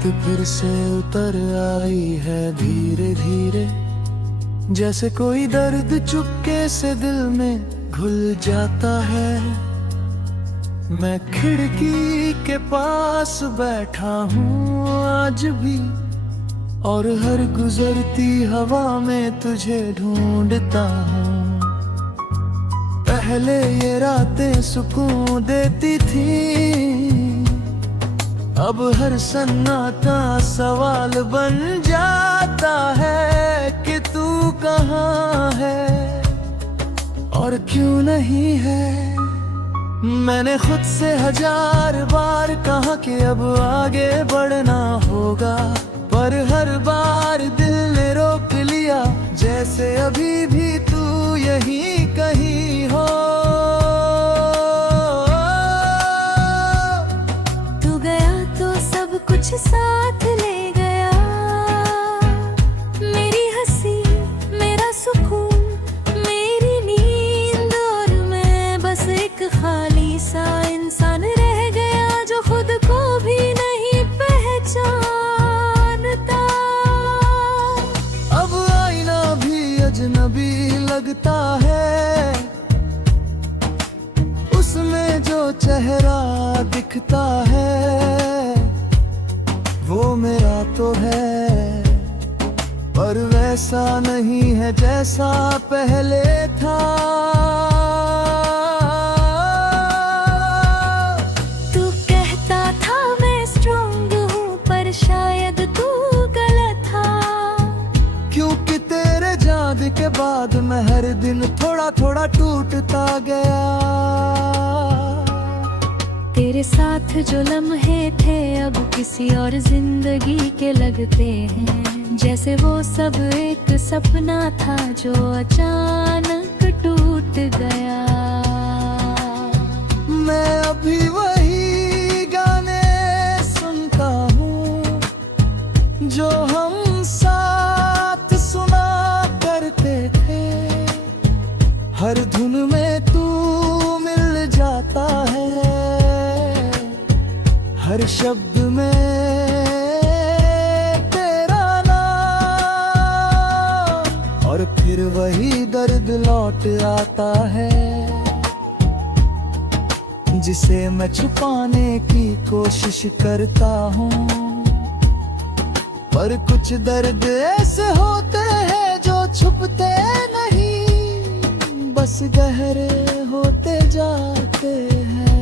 बात फिर से उतर आई है धीरे धीरे, जैसे कोई दर्द चुपके से दिल में घुल जाता है। मैं खिड़की के पास बैठा हूँ आज भी, और हर गुजरती हवा में तुझे ढूंढता हूँ। पहले ये रातें सुकून देती थी, अब हर सन्नाटा सवाल बन जाता है कि तू कहाँ है और क्यों नहीं है। मैंने खुद से 1000 बार कहा कि अब आगे बढ़ना होगा, पर हर बार दिल ने रोक लिया, जैसे अभी भी तू यहीं कहीं हो। तू गया तो सब कुछ साथ ले गया, मेरी हंसी, मेरा सुकून, मेरी नींद, और मैं बस एक खाली सा इंसान रह गया जो खुद को भी नहीं पहचानता। अब आईना भी अजनबी लगता है, उसमें जो चेहरा दिखता है वो मेरा तो है, पर वैसा नहीं है जैसा पहले था। तू कहता था मैं स्ट्रॉन्ग हूँ, पर शायद तू गलत था, क्योंकि तेरे जाद के बाद मैं हर दिन थोड़ा थोड़ा टूटता गया। तेरे साथ जो लम्हे थे अब किसी और जिंदगी के लगते हैं, जैसे वो सब एक सपना था जो अचानक टूट गया। मैं अभी वही गाने सुनता हूँ जो हम साथ सुना करते थे, हर धुन में तू मिल जाता है, हर शब्द में तेरा नाम, और फिर वही दर्द लौट आता है जिसे मैं छुपाने की कोशिश करता हूँ। पर कुछ दर्द ऐसे होते हैं जो छुपते नहीं, बस गहरे होते जाते हैं।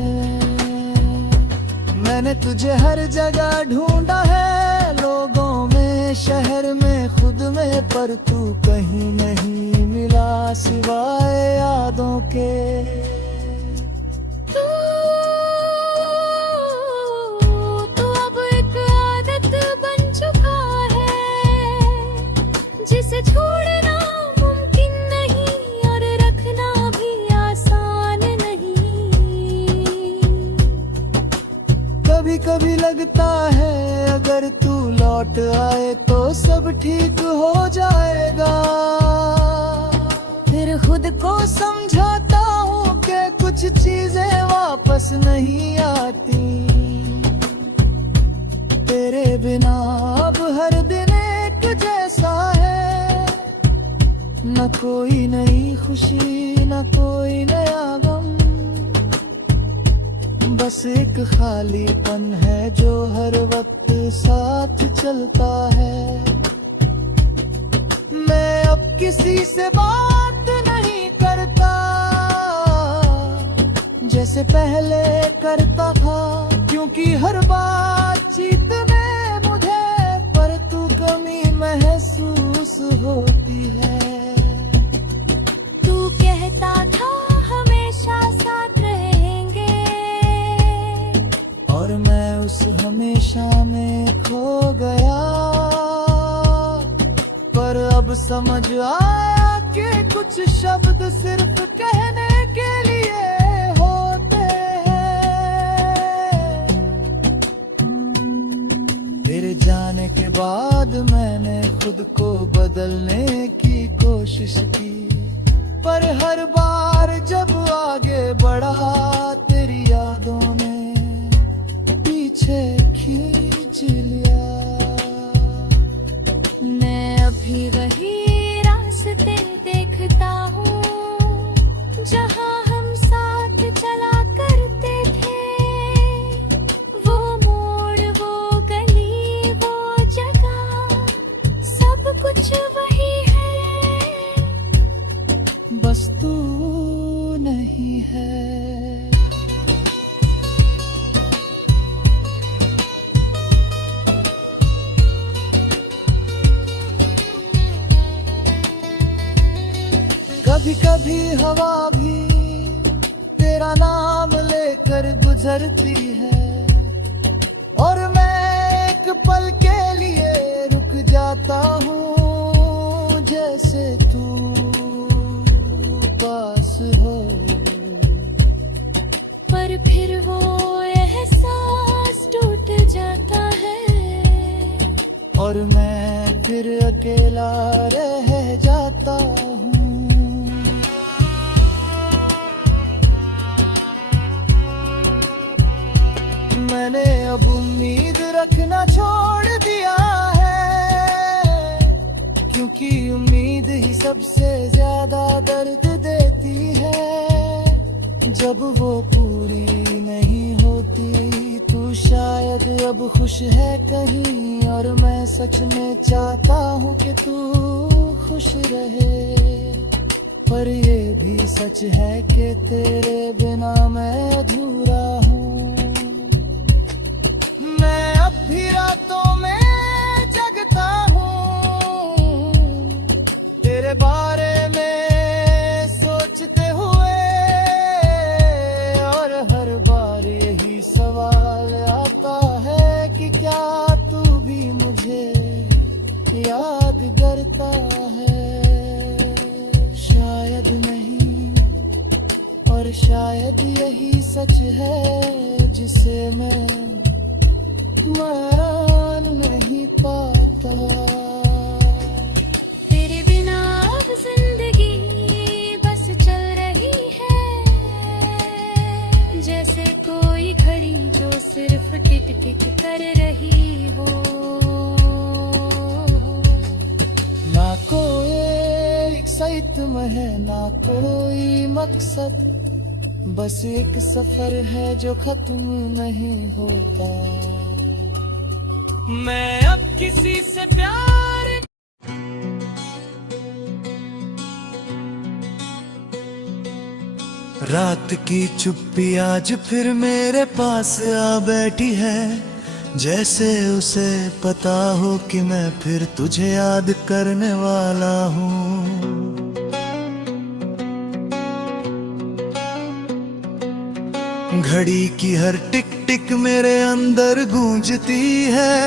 मैंने तुझे हर जगह ढूंढा है, लोगों में, शहर में, खुद में, पर तू कहीं नहीं मिला सिवाय यादों के। तू अब एक आदत बन चुका है, जिसे छोड़ना मुमकिन नहीं और रखना भी आसान नहीं। कभी कभी लगता है अगर तू लौट आए तो सब ठीक हो जाएगा, फिर खुद को समझाता हूँ कि कुछ चीजें वापस नहीं आती। तेरे बिना अब हर दिन एक जैसा है, न कोई नई खुशी, न कोई नया गम, बस एक खालीपन है जो हर वक्त साथ चलता है। मैं अब किसी से बात नहीं करता जैसे पहले करता था, क्योंकि हर बातचीत में मुझे पर तू कमी महसूस होती है। तू कहता था हमेशा साथ रहेंगे, और मैं उस हमेशा में खो गया, पर अब समझ आया कि कुछ शब्द सिर्फ कहने के लिए होते हैं। तेरे जाने के बाद मैंने खुद को बदलने की कोशिश की, पर हर बार जब आगे बढ़ा तेरी यादों ने पीछे खींच लिया। कभी कभी हवा भी तेरा नाम लेकर गुजरती है, और मैं एक पल के लिए रुक जाता हूँ, जैसे तू पास हो। पर फिर वो एहसास टूट जाता है, और मैं फिर अकेला रह जाता हूँ। मैंने अब उम्मीद रखना छोड़ दिया है, क्योंकि उम्मीद ही सबसे ज्यादा दर्द देती है। जब वो पूरी नहीं होती, तू शायद अब खुश है कहीं, और मैं सच में चाहता हूँ कि तू खुश रहे। पर ये भी सच है कि तेरे बिना मैं अधूरा हूँ। मैं अब भी रातों में जगता हूँ, तेरे बारे में सोचते हुए, और हर बार यही सवाल आता है कि क्या तू भी मुझे याद करता है। शायद नहीं, और शायद यही सच है जिसे मैं मान नहीं पाता। तेरे बिना अब जिंदगी बस चल रही है, जैसे कोई घड़ी जो सिर्फ टिक टिक कर रही हो। ना कोई एक्साइटमेंट है, ना कोई मकसद, बस एक सफर है जो खत्म नहीं होता। मैं अब किसी से प्यार रात की चुप्पी आज फिर मेरे पास आ बैठी है, जैसे उसे पता हो कि मैं फिर तुझे याद करने वाला हूँ। घड़ी की हर टिक टिक मेरे अंदर गूंजती है,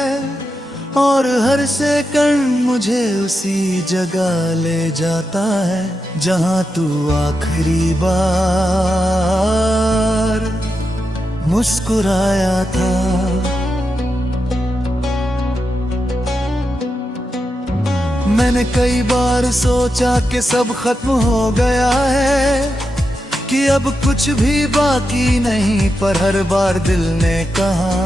और हर सेकंड मुझे उसी जगह ले जाता है जहां तू आखिरी बार मुस्कुराया था। मैंने कई बार सोचा कि सब खत्म हो गया है, कि अब कुछ भी बाकी नहीं, पर हर बार दिल ने कहा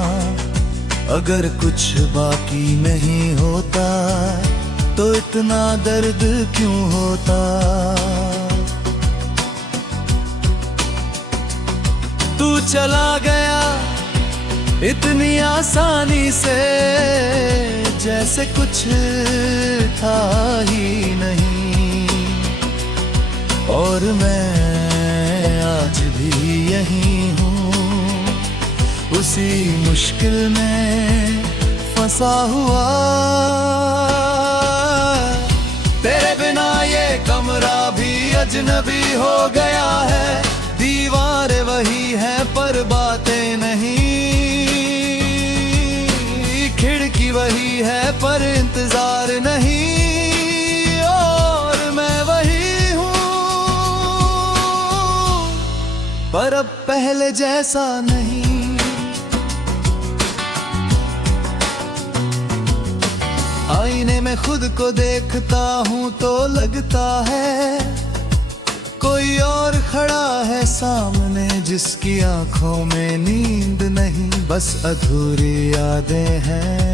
अगर कुछ बाकी नहीं होता तो इतना दर्द क्यों होता। तू चला गया इतनी आसानी से, जैसे कुछ था ही नहीं, और मैं आज भी यहीं हूँ, उसी मुश्किल में फंसा हुआ। तेरे बिना ये कमरा भी अजनबी हो गया है, दीवारें वही है पर बातें नहीं, खिड़की वही है पर इंतजार नहीं, और मैं वही हूँ पर अब पहले जैसा नहीं। आईने में खुद को देखता हूँ तो लगता है कोई और खड़ा है सामने, जिसकी आंखों में नींद नहीं, बस अधूरी यादें हैं।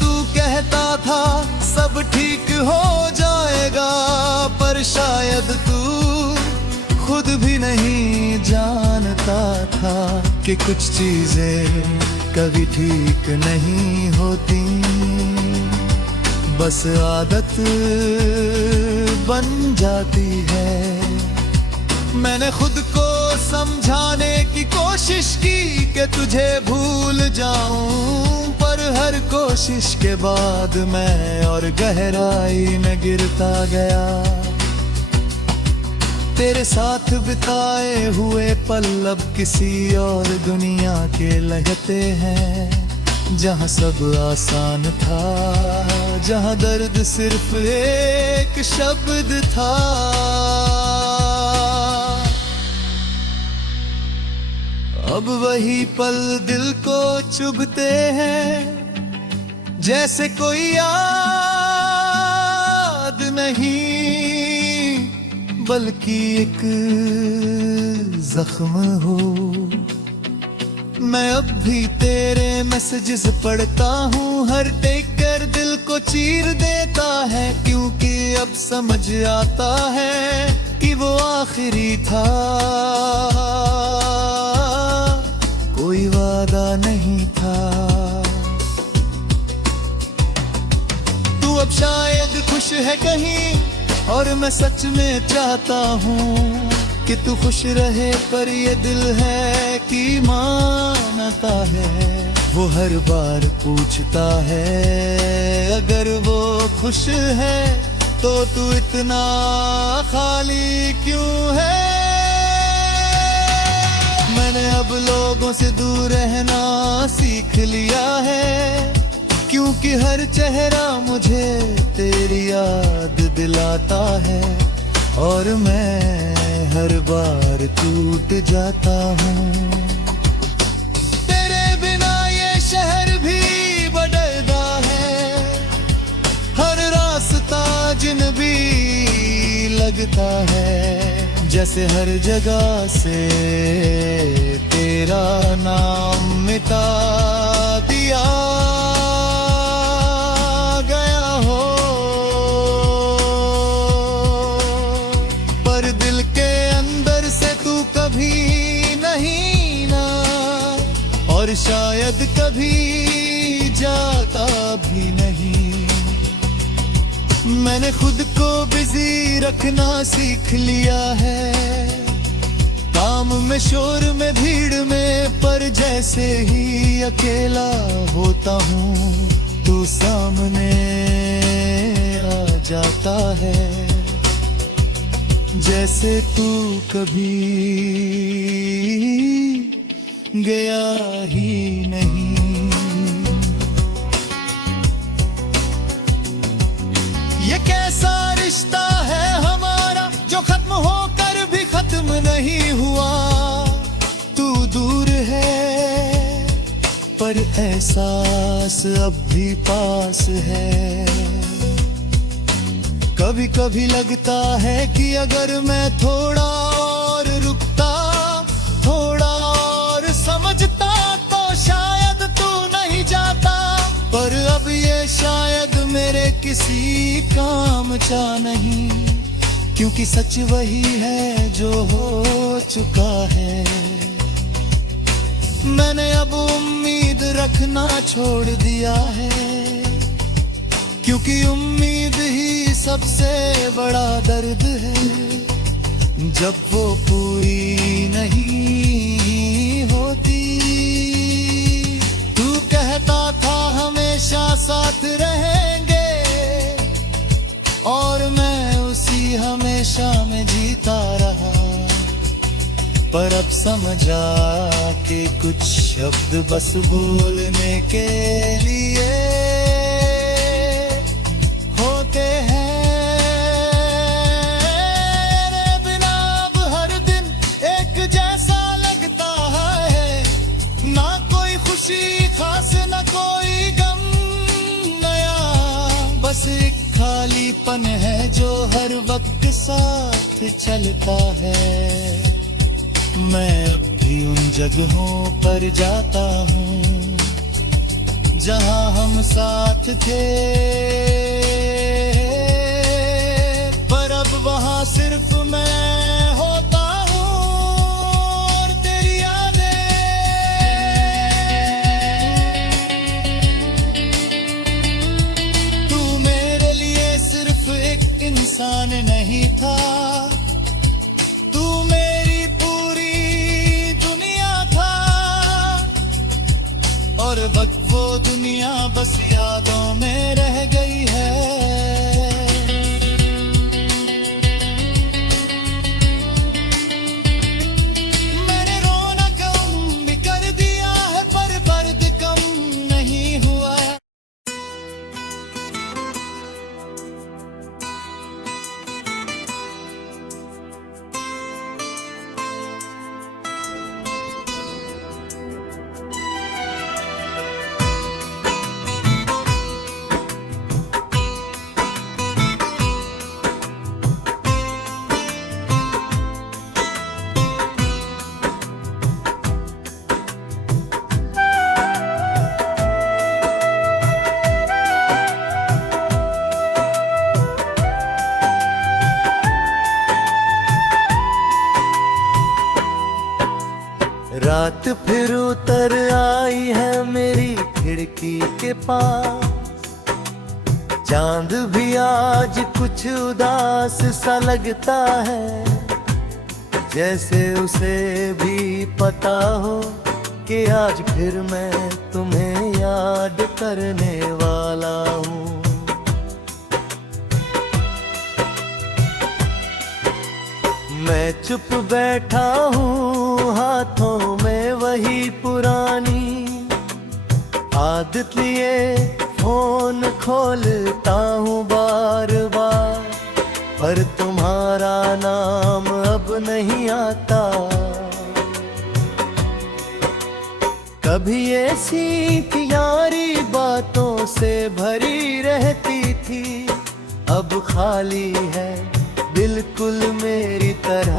तू कहता था सब ठीक हो जाएगा, पर शायद तू खुद भी नहीं जानता था कि कुछ चीजें कभी ठीक नहीं होती, बस आदत बन जाती है। मैंने खुद को समझाने की कोशिश की कि तुझे भूल जाऊं, पर हर कोशिश के बाद मैं और गहराई में गिरता गया। तेरे साथ बिताए हुए पल अब किसी और दुनिया के लगते हैं, जहाँ सब आसान था, जहाँ दर्द सिर्फ एक शब्द था। अब वही पल दिल को चुभते हैं, जैसे कोई याद नहीं बल्कि एक जख्म हो। मैं अब भी तेरे मैसेजेस पढ़ता हूँ, हर टेक कर दिल को चीर देता है, क्योंकि अब समझ आता है कि वो आखिरी था, कोई वादा नहीं था। तू अब शायद खुश है कहीं, और मैं सच में चाहता हूँ कि तू खुश रहे, पर ये दिल है कि मानता है। वो हर बार पूछता है अगर वो खुश है तो तू इतना खाली क्यों है। मैंने अब लोगों से दूर रहना सीख लिया है, क्योंकि हर चेहरा मुझे तेरी याद दिलाता है, और मैं हर बार टूट जाता हूँ। तेरे बिना ये शहर भी बदलता है, हर रास्ता जिन भी लगता है, जैसे हर जगह से तेरा नाम मिटा दिया गया हो। पर दिल के अंदर से तू कभी नहीं ना, और शायद कभी जाता भी नहीं। मैंने खुद को बिजी रखना सीख लिया है, काम में शोर में भीड़ में, पर जैसे ही अकेला होता हूँ तू सामने आ जाता है, जैसे तू कभी गया ही नहीं। ये कैसा रिश्ता है हमारा जो खत्म होकर भी खत्म नहीं हुआ। तू दूर है पर एहसास अब भी पास है। कभी कभी लगता है कि अगर मैं थोड़ा और रुकता, थोड़ा और समझता, तो शायद तू नहीं जाता। पर अब ये शायद मेरे किसी काम चा नहीं, क्योंकि सच वही है जो हो चुका है। मैंने अब उम्मीद रखना छोड़ दिया है, क्योंकि उम्मीद ही सबसे बड़ा दर्द है। जब वो पूरी नहीं होती, तू कहता था हमेशा साथ रहेंगे, और मैं उसी हमेशा में जीता रहा। पर अब समझा कि कुछ शब्द बस बोलने के लिए होते हैं। तेरे बिना अब हर दिन एक जैसा लगता है, ना कोई खुशी खास ना कोई गम नया, बस एक खालीपन है जो हर वक्त साथ चलता है। मैं अब भी उन जगहों पर जाता हूँ जहाँ हम साथ थे, पर अब वहाँ सिर्फ मैं होता हूँ और तेरी यादें। तू मेरे लिए सिर्फ एक इंसान नहीं था, तू मेरी पूरी दुनिया था, और वक्त वो दुनिया बस यादों में रह गई है। मैंने रोना कम भी कर दिया है पर दर्द कम नहीं हुआ। रात फिर उतर आई है मेरी खिड़की के पास। चांद भी आज कुछ उदास सा लगता है, जैसे उसे भी पता हो कि आज फिर मैं तुम्हें याद करने वाला हूँ। मैं चुप बैठा हूँ, हाथों में वही पुरानी आदत लिए फोन खोलता हूँ बार बार, पर तुम्हारा नाम अब नहीं आता। कभी ऐसी यारी बातों से भरी रहती थी, अब खाली है बिल्कुल मेरी तरह।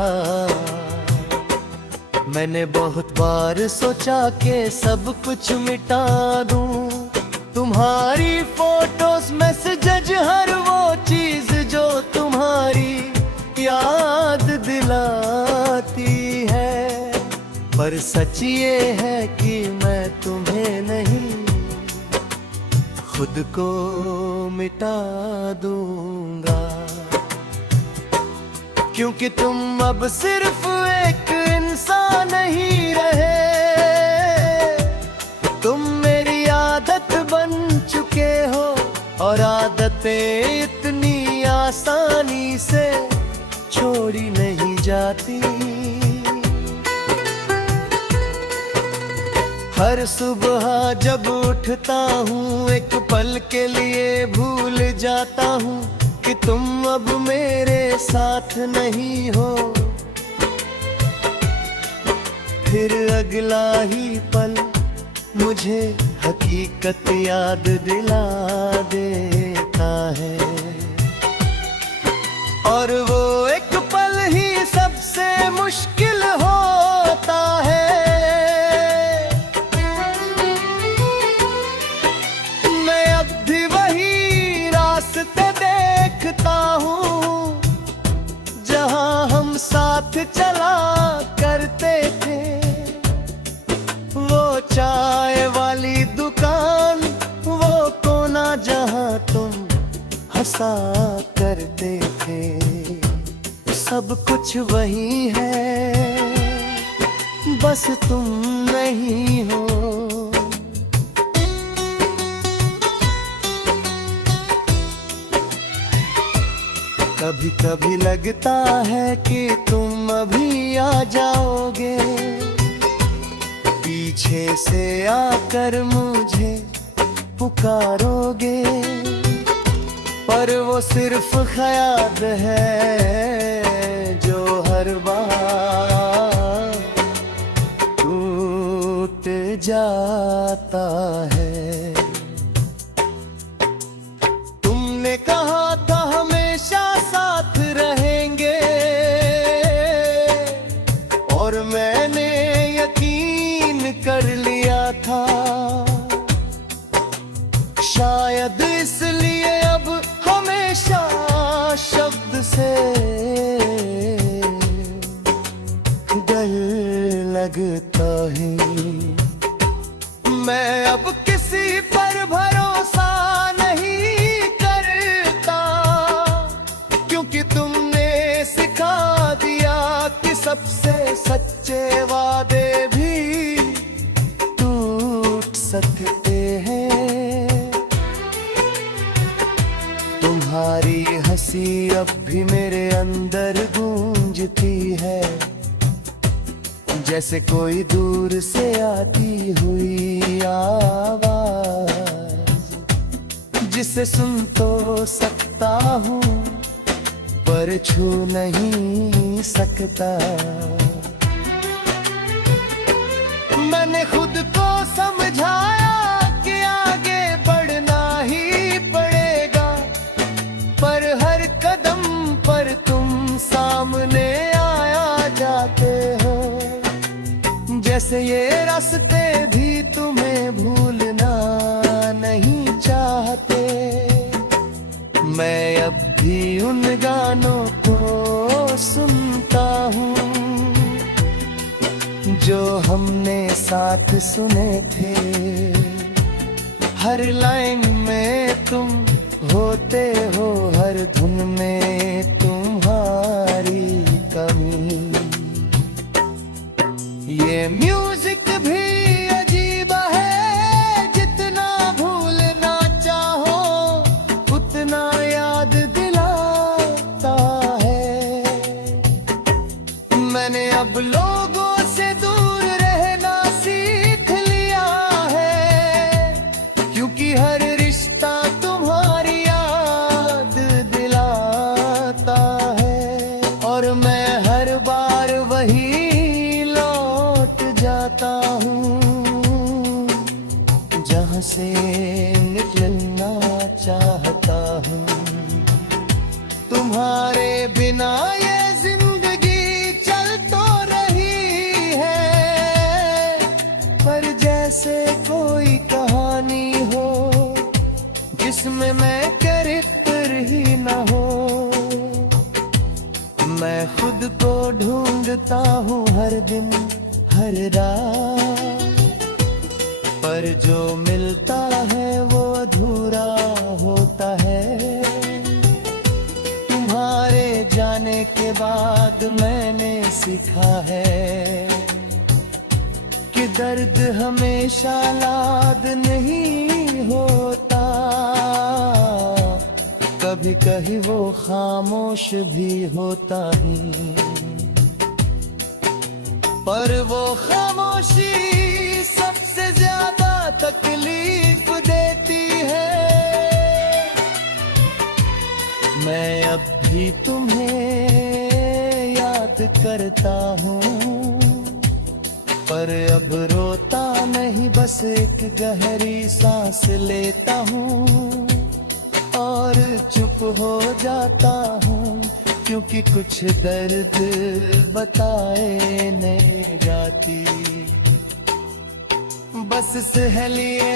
मैंने बहुत बार सोचा कि सब कुछ मिटा दूं, तुम्हारी फोटोज मैसेज हर वो चीज जो तुम्हारी याद दिलाती है। पर सच ये है कि मैं तुम्हें नहीं खुद को मिटा दूंगा, क्योंकि तुम अब सिर्फ एक इंसान नहीं रहे, तुम मेरी आदत बन चुके हो। और आदतें इतनी आसानी से छोड़ी नहीं जाती। हर सुबह जब उठता हूँ एक पल के लिए भूल जाता हूँ कि तुम अब मेरे साथ नहीं हो। फिर अगला ही पल मुझे हकीकत याद दिला देता है, और वो एक पल ही सबसे मुश्किल होता है। मैं अब भी वही रास्ते देखता हूँ जहाँ हम साथ चला करते थे। वो चाय वाली दुकान, वो कोना जहाँ तुम हंसा करते थे, सब कुछ वही है, बस तुम नहीं हो। कभी कभी लगता है कि तुम अभी आ जाओगे, पीछे से आकर मुझे पुकारोगे, पर वो सिर्फ ख्याल है जो हर बार टूट जाता है। तुमने कहा था हमेशा साथ रहेंगे, और मैंने यकीन कर लिया था। शायद इसलिए अब हमेशा शब्द से डर लगता है। मैं अब किसी पर भरोसा नहीं करता, क्योंकि तुमने सिखा दिया कि सबसे सच्चे वादे भी टूट सकते हैं। सी अब भी मेरे अंदर गूंजती है, जैसे कोई दूर से आती हुई आवाज, जिसे सुन तो सकता हूँ पर छू नहीं सकता। मैंने खुद को समझाया कि आगे बढ़ना ही पड़ेगा, पर हर कदम पर तुम सामने आया जाते हो, जैसे ये रास्ते भी तुम्हें भूलना नहीं चाहते। मैं अब भी उन गानों को सुनता हूँ जो हमने साथ सुने थे, हर लाइन में तुम होते हो, हर धुन में तुम्हारी कमी। ये म्यूजिक भी अजीब है, जितना भूलना चाहो उतना याद दिलाता है। मैंने अब लोगों से दूर रहना सीख लिया है, क्योंकि हर रिश्ता तुम्हारी याद दिलाता है, और मैं हर बार वही लौट जाता हूँ जहाँ से निकलना चाहता हूँ। तुम्हारे बिना ये जिंदगी चल तो रही है, पर जैसे कोई कहानी हो जिसमें मैं कैरेक्टर ही न हो। मैं खुद को ढूंढता हूँ हर दिन हर रात, पर जो मिलता है वो अधूरा होता है। तुम्हारे जाने के बाद मैंने सीखा है कि दर्द हमेशा याद नहीं होता, कभी कभी वो खामोश भी होता ही, पर वो खामोशी सबसे ज्यादा तकलीफ देती है। मैं अब भी तुम्हें याद करता हूँ, पर अब रोता नहीं, बस एक गहरी सांस लेता हूँ और चुप हो जाता हूँ, क्योंकि कुछ दर्द बताए नहीं जाती। बस सहेलिए